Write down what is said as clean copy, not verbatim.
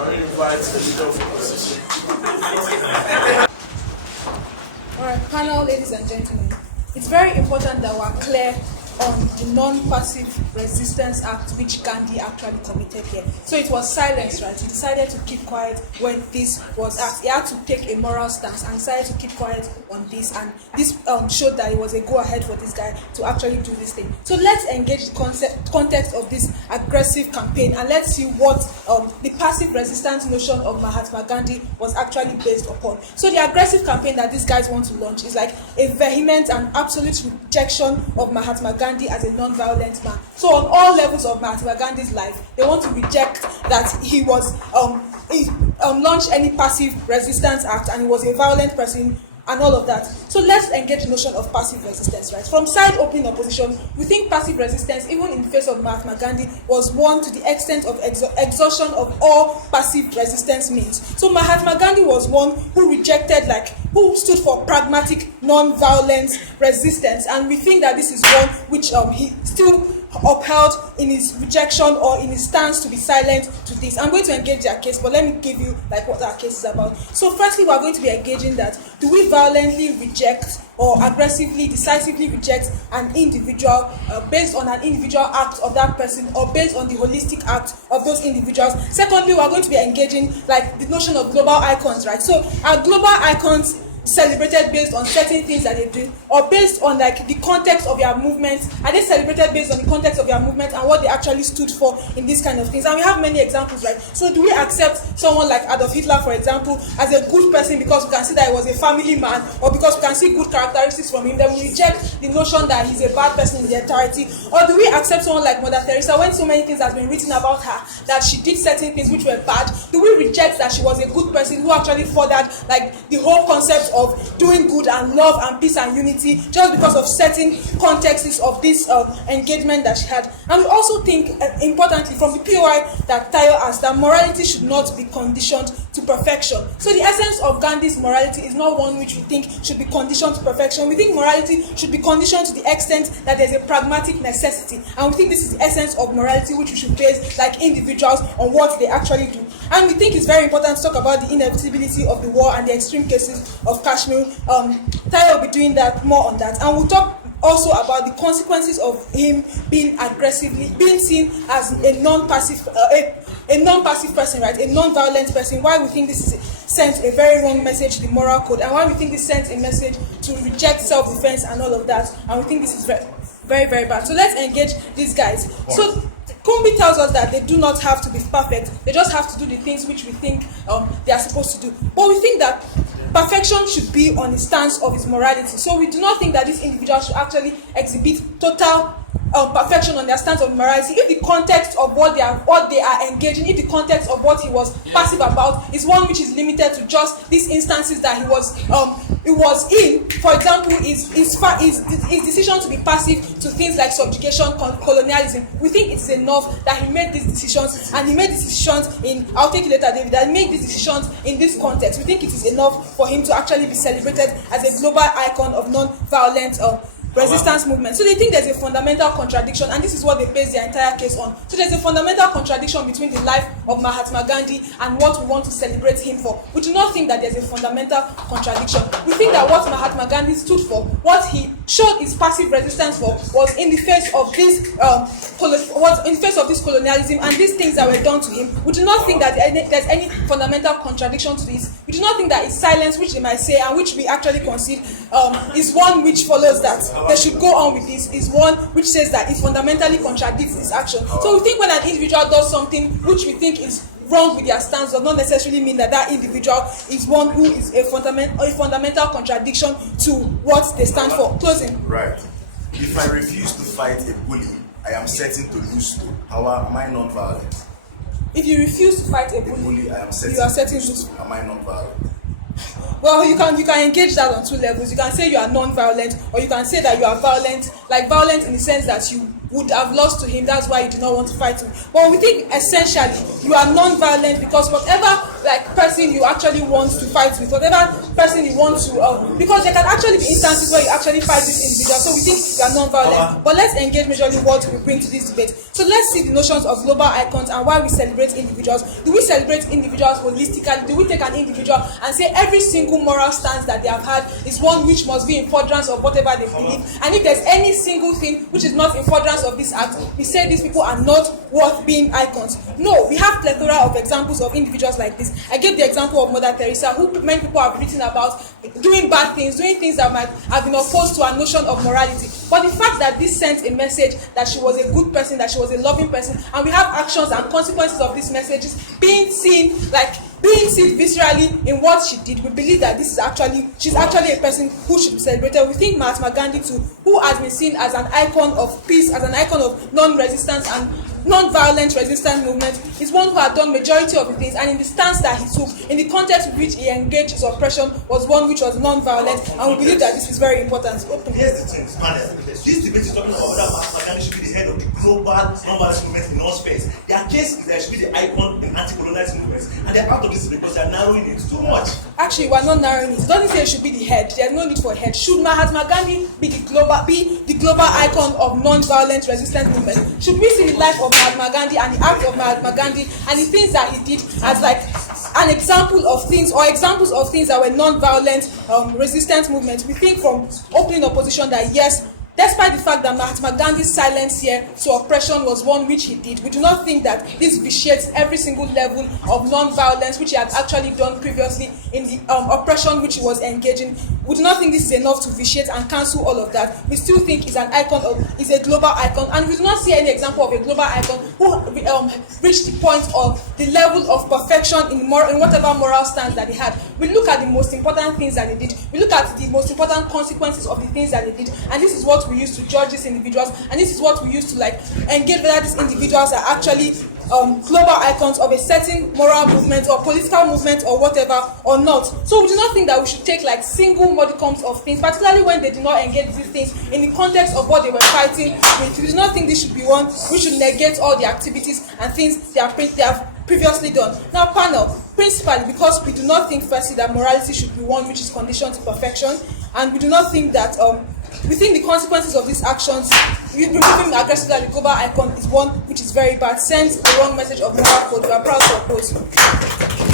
Can we invite the leader of opposition? Alright, panel, ladies and gentlemen. It's very important that we're clear on the Non-Passive Resistance Act which Gandhi actually committed here. So it was silence, right? He decided to keep quiet when this was asked. He had to take a moral stance and decided to keep quiet on this. And this showed that it was a go-ahead for this guy to actually do this thing. So let's engage the context of this aggressive campaign and let's see what the passive resistance notion of Mahatma Gandhi was actually based upon. So the aggressive campaign that these guys want to launch is like a vehement and absolute rejection of Mahatma Gandhi as a non-violent man. So on all levels of Mahatma Gandhi's life, they want to reject that he was launched any passive resistance act and he was a violent person and all of that. So let's engage the notion of passive resistance, right? From side opening opposition, we think passive resistance, even in the face of Mahatma Gandhi, was won to the extent of exhaustion of all passive resistance means. So Mahatma Gandhi was one who rejected, who stood for pragmatic, non-violent resistance, and we think that this is one which he still upheld in his rejection or in his stance to be silent to this. I'm going to engage their case, but let me give you what our case is about. So firstly, we are going to be engaging that do we violently reject or aggressively, decisively reject an individual based on an individual act of that person or based on the holistic act of those individuals. Secondly, we are going to be engaging the notion of global icons, right? So our global icons celebrated based on certain things that they do or based on the context of their movement? Are they celebrated based on the context of their movement and what they actually stood for in these kind of things? And we have many examples, right? So do we accept someone like Adolf Hitler, for example, as a good person because we can see that he was a family man or because we can see good characteristics from him? Then we reject the notion that he's a bad person in the entirety. Or do we accept someone like Mother Teresa when so many things has been written about her that she did certain things which were bad? Do we reject that she was a good person who actually furthered the whole concept of doing good and love and peace and unity just because of certain contexts of this engagement that she had? And we also think, importantly, from the POI that Tayo asked, that morality should not be conditioned to perfection. So the essence of Gandhi's morality is not one which we think should be conditioned to perfection. We think morality should be conditioned to the extent that there's a pragmatic necessity. And we think this is the essence of morality which we should base individuals on what they actually do. And we think it's very important to talk about the inevitability of the war and the extreme cases of Kashmir. Tayo will be doing that more on that. And we'll talk also about the consequences of him being seen as a non-passive person, right? A non-violent person. Why we think this sends a very wrong message to the moral code, and why we think this sends a message to reject self-defense and all of that. And we think this is very, very, very bad. So let's engage these guys. So Kumbi tells us that they do not have to be perfect. They just have to do the things which we think they are supposed to do. But we think that perfection should be on the stance of his morality. So we do not think that this individual should actually exhibit total perfection on their stance of morality if the context of what they are engaging, if the context of what he was passive about is one which is limited to just these instances that he was in. For example, his decision to be passive to things like subjugation, colonialism. We think it's enough that he made these decisions, and he made these decisions I'll take it later, David, that he made these decisions in this context. We think it is enough for him to actually be celebrated as a global icon of non-violent resistance movement. So they think there's a fundamental contradiction, and this is what they base their entire case on. So there's a fundamental contradiction between the life of Mahatma Gandhi and what we want to celebrate him for. We do not think that there's a fundamental contradiction. We think that what Mahatma Gandhi stood for, what he showed his passive resistance for, was in the face of this colonialism and these things that were done to him. We do not think that there's any fundamental contradiction to this. We do not think that his silence, which they might say and which we actually concede, is one which follows that they should go on with this, is one which says that it fundamentally contradicts this action. So we think when an individual does something which we think is wrong with their stance, does not necessarily mean that that individual is one who is a fundamental contradiction to what they stand for. Closing. Right. If I refuse to fight a bully, I am certain to lose too. How am I non-violent? If you refuse to fight a bully, I am certain you are certain to lose. Am I non-violent? Well, you can engage that on two levels. You can say you are non-violent, or you can say that you are violent, violent in the sense that you would have lost to him. That's why you do not want to fight him. But we think essentially you are non-violent because whatever like person you actually want to fight with, whatever person you want to, because there can actually be instances where you actually fight this individual. So we think you are non-violent. But let's engage majorly what we bring to this debate. So let's see the notions of global icons and why we celebrate individuals. Do we celebrate individuals holistically? Do we take an individual and say every single moral stance that they have had is one which must be in furtherance of whatever they believe? And if there's any single thing which is not in furtherance of this act, we say these people are not worth being icons. No, we have plethora of examples of individuals like this. I gave the example of Mother Teresa, who many people have written about doing bad things, doing things that might have been opposed to our notion of morality. But the fact that this sent a message that she was a good person, that she was a loving person, and we have actions and consequences of these messages being seen viscerally in what she did, we believe that she's actually a person who should be celebrated. We think Mahatma Gandhi too, who has been seen as an icon of peace, as an icon of non-resistance and non-violent resistance movement, is one who had done majority of the things, and in the stance that he took, in the context in which he engaged his oppression, was one which was non-violent, and we believe that this is very important. Here's the thing, this debate is talking about whether Mahatma Gandhi should be the head of the global non-violence movement in all space. Their case is that he should be the icon in anti-colonialist movements, and they're out of this because they're narrowing it too much. Actually, we're not narrowing it. It doesn't say it should be the head. There's no need for a head. Should Mahatma Gandhi be the global icon of non-violent resistance movement? Should we see the life of Mahatma Gandhi and the act of Mahatma Gandhi and the things that he did as like an example of things, or examples of things that were non-violent resistance movements? We think from opening opposition that yes, despite the fact that Mahatma Gandhi's silence here to oppression was one which he did, we do not think that this vitiates every single level of non-violence which he had actually done previously in the oppression which he was engaging. We do not think this is enough to vitiate and cancel all of that. We still think he's an icon is a global icon, and we do not see any example of a global icon who reached the point of the level of perfection in whatever moral stance that he had. We look at the most important things that he did. We look at the most important consequences of the things that he did, and this is what we use to judge these individuals, and this is what we use to like engage whether these individuals are actually global icons of a certain moral movement or political movement or whatever or not. So we do not think that we should take like single modicums of things, particularly when they do not engage these things in the context of what they were fighting with. We do not think this should be one. We should negate all the activities and things they have previously done. Now, panel, principally because we do not think firstly that morality should be one which is conditioned to perfection, and we do not think that we think the consequences of these actions, removing aggressively as a global icon, is one which is very bad, sends the wrong message of moral code. We are proud to oppose.